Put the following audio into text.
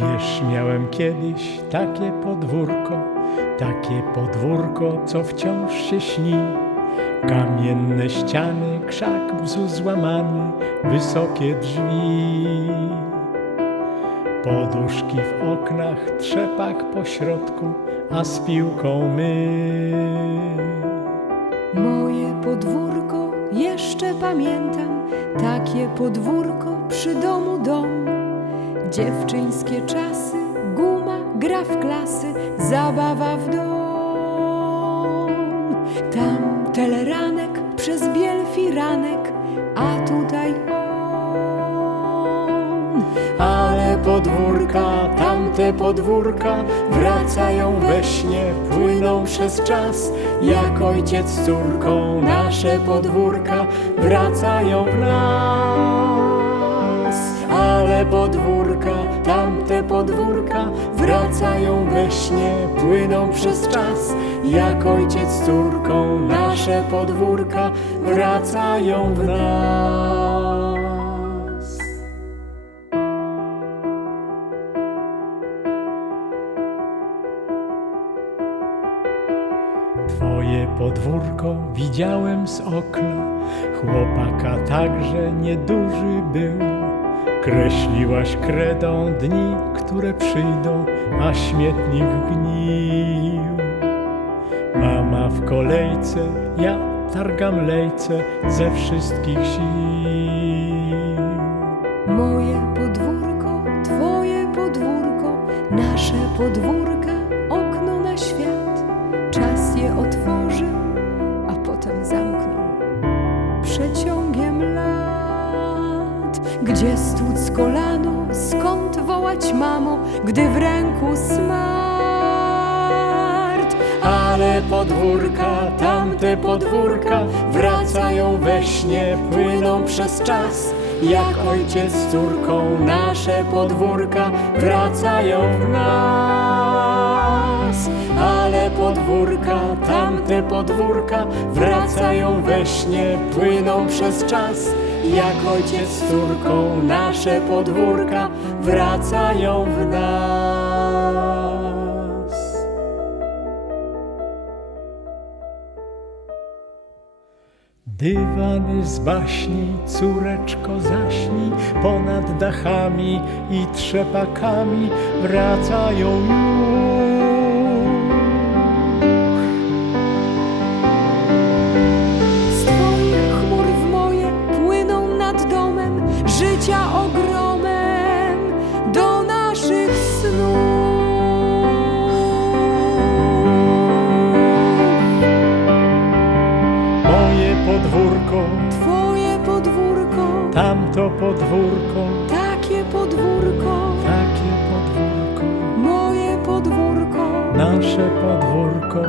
Wiesz, miałem kiedyś takie podwórko, takie podwórko, co wciąż się śni. Kamienne ściany, krzak bzu złamany, wysokie drzwi. Poduszki w oknach, trzepak po środku, a z piłką my. Moje podwórko jeszcze pamiętam, takie podwórko przy domu dom. Dziewczyńskie czasy, guma, gra w klasy, zabawa w dom. Tam teleranek przez biel firanek, a tutaj on. Ale podwórka, tamte podwórka wracają we śnie, płyną przez czas. Jak ojciec z córką, nasze podwórka wracają w nas. Ale podwórka, tamte podwórka wracają we śnie, płyną przez czas. Jak ojciec z córką, nasze podwórka wracają w nas. Twoje podwórko widziałem z okna, chłopaka także nieduży był. Kreśliłaś kredą dni, które przyjdą, a śmietnik gnił. Mama w kolejce, ja targam lejce ze wszystkich sił. Moje podwórko, twoje podwórko, nasze podwórka, okno na świat. Czas je otworzy, a potem zamkną przeciągiem lat. Gdzie kolano, skąd wołać mamo, gdy w ręku smart. Ale podwórka, tamte podwórka wracają we śnie, płyną przez czas. Jak ojciec z córką, nasze podwórka wracają w nas. Ale podwórka, tamte podwórka wracają we śnie, płyną przez czas. Jak ojciec z córką, nasze podwórka wracają w nas. Dywany z baśni, córeczko zaśni, ponad dachami i trzepakami wracają już. Podwórko, Twoje podwórko, tamto podwórko, takie podwórko, takie podwórko, moje podwórko, nasze podwórko.